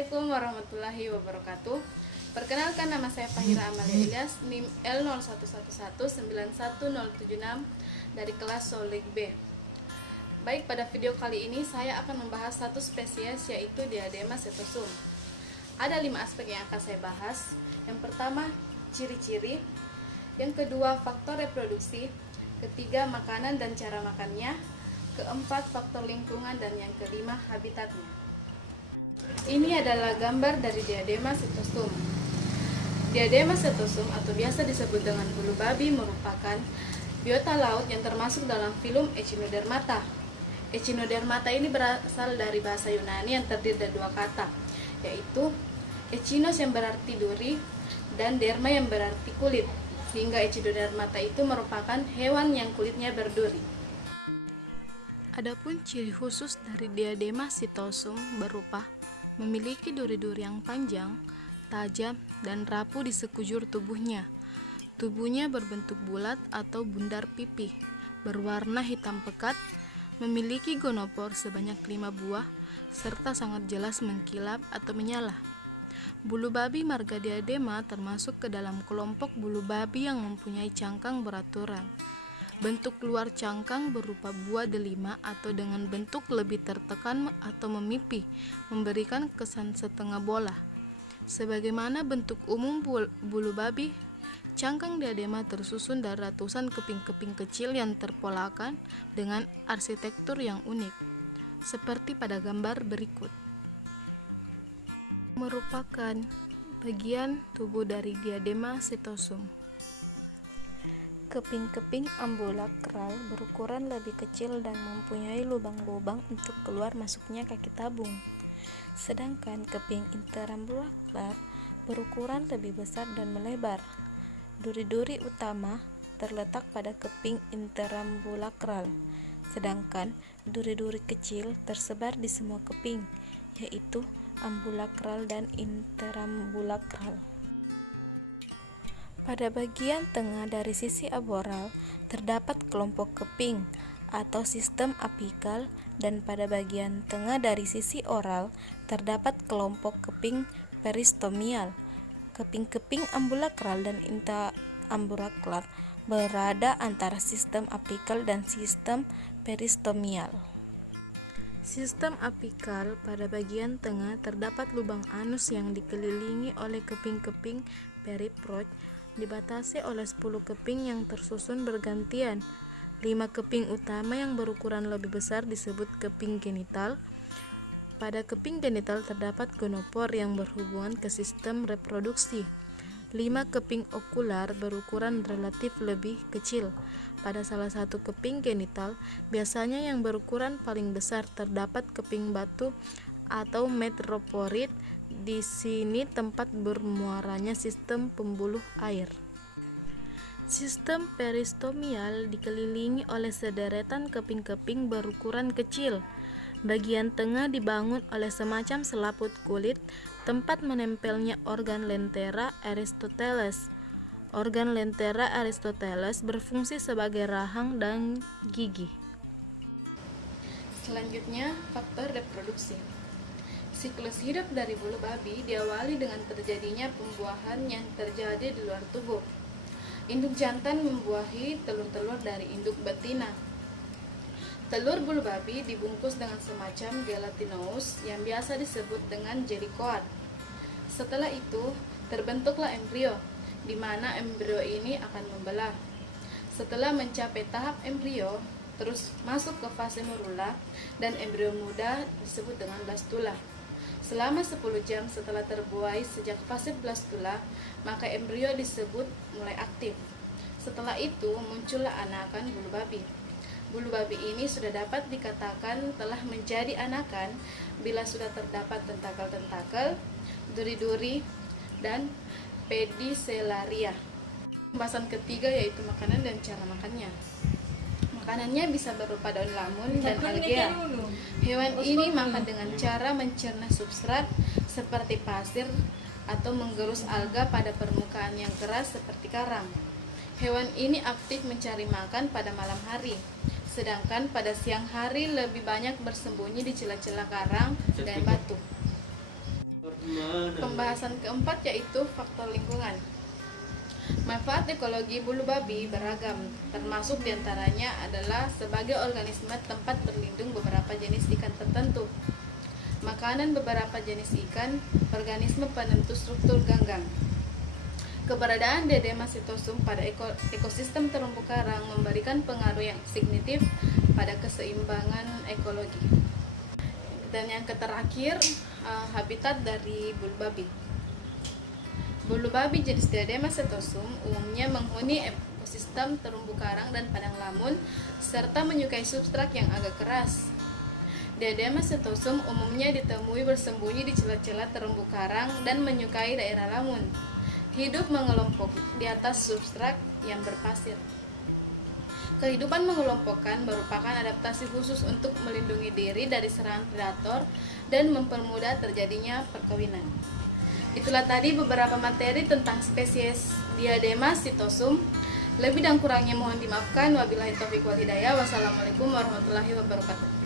Assalamualaikum warahmatullahi wabarakatuh. Perkenalkan, nama saya Fahira Amalia Ilyas, NIM L0111911076 dari kelas Solik B. Baik, pada video kali ini saya akan membahas satu spesies, yaitu Diadema setosum. Ada 5 aspek yang akan saya bahas. Yang pertama, ciri-ciri. Yang kedua, faktor reproduksi. Ketiga, makanan dan cara makannya. Keempat, faktor lingkungan. Dan yang kelima, habitatnya. Ini adalah gambar dari Diadema setosum. Diadema setosum atau biasa disebut dengan bulu babi merupakan biota laut yang termasuk dalam filum Echinodermata. Echinodermata ini berasal dari bahasa Yunani yang terdiri dari 2 kata, yaitu echinos yang berarti duri dan derma yang berarti kulit, sehingga Echinodermata itu merupakan hewan yang kulitnya berduri. Adapun ciri khusus dari Diadema setosum berupa memiliki duri-duri yang panjang, tajam, dan rapuh di sekujur tubuhnya. Tubuhnya berbentuk bulat atau bundar pipih, berwarna hitam pekat, memiliki gonopor sebanyak 5 buah, serta sangat jelas mengkilap atau menyala. Bulu babi marga Diadema termasuk ke dalam kelompok bulu babi yang mempunyai cangkang beraturan. Bentuk luar cangkang berupa buah delima atau dengan bentuk lebih tertekan atau memipih, memberikan kesan setengah bola. Sebagaimana bentuk umum bulu babi, cangkang Diadema tersusun dari ratusan keping-keping kecil yang terpolakan dengan arsitektur yang unik, seperti pada gambar berikut. Merupakan bagian tubuh dari Diadema setosum. Keping-keping ambulakral berukuran lebih kecil dan mempunyai lubang-lubang untuk keluar masuknya kaki tabung. Sedangkan keping interambulakral berukuran lebih besar dan melebar. Duri-duri utama terletak pada keping interambulakral, sedangkan duri-duri kecil tersebar di semua keping, yaitu ambulakral dan interambulakral. Pada bagian tengah dari sisi aboral terdapat kelompok keping atau sistem apikal, dan pada bagian tengah dari sisi oral terdapat kelompok keping peristomial. Keping-keping ambulakral dan interambulakral berada antara sistem apikal dan sistem peristomial. Sistem apikal, pada bagian tengah terdapat lubang anus yang dikelilingi oleh keping-keping periproj, dibatasi oleh 10 keping yang tersusun bergantian. 5 keping utama yang berukuran lebih besar disebut keping genital. Pada keping genital terdapat gonopor yang berhubungan ke sistem reproduksi. 5 keping okular berukuran relatif lebih kecil. Pada salah satu keping genital, biasanya yang berukuran paling besar, terdapat keping batu atau metroporit. Di sini tempat bermuaranya sistem pembuluh air. Sistem peristomial dikelilingi oleh sederetan keping-keping berukuran kecil. Bagian tengah dibangun oleh semacam selaput kulit, tempat menempelnya organ lentera Aristoteles. Organ lentera Aristoteles berfungsi sebagai rahang dan gigi. Selanjutnya, faktor reproduksi. Siklus hidup dari bulu babi diawali dengan terjadinya pembuahan yang terjadi di luar tubuh. Induk jantan membuahi telur-telur dari induk betina. Telur bulu babi dibungkus dengan semacam gelatinous yang biasa disebut dengan jelikoat. Setelah itu, terbentuklah embrio, di mana embrio ini akan membelah. Setelah mencapai tahap embrio, terus masuk ke fase morula, dan embrio muda disebut dengan blastula. Selama 10 jam setelah terbuai sejak fase blastula, maka embrio disebut mulai aktif. Setelah itu muncullah anakan bulu babi. Bulu babi ini sudah dapat dikatakan telah menjadi anakan bila sudah terdapat tentakel-tentakel, duri-duri, dan pedicelaria. Pembahasan ketiga yaitu makanan dan cara makannya. Makanannya bisa berupa daun lamun dan algea. Hewan ini makan dengan cara mencerna substrat seperti pasir atau menggerus alga pada permukaan yang keras seperti karang. Hewan ini aktif mencari makan pada malam hari, sedangkan pada siang hari lebih banyak bersembunyi di celah-celah karang dan batu. Pembahasan keempat yaitu faktor lingkungan. Manfaat ekologi bulu babi beragam, termasuk diantaranya adalah sebagai organisme tempat berlindung beberapa jenis ikan tertentu, makanan beberapa jenis ikan, organisme penentu struktur ganggang. Keberadaan Diadema cytosum pada ekosistem terumbu karang memberikan pengaruh yang signifikan pada keseimbangan ekologi. Dan yang terakhir, habitat dari bulu babi. Bulu babi jenis Diadema cytosum umumnya menghuni ekosistem terumbu karang dan padang lamun serta menyukai substrat yang agak keras. Diadema cytosum umumnya ditemui bersembunyi di celah-celah terumbu karang dan menyukai daerah lamun. Hidup mengelompok di atas substrat yang berpasir. Kehidupan mengelompokkan merupakan adaptasi khusus untuk melindungi diri dari serangan predator dan mempermudah terjadinya perkawinan. Itulah tadi beberapa materi tentang spesies Diadema cytosum. Lebih dan kurangnya mohon dimaafkan. Wabillahi taufiq wal hidayah. Wassalamualaikum warahmatullahi wabarakatuh.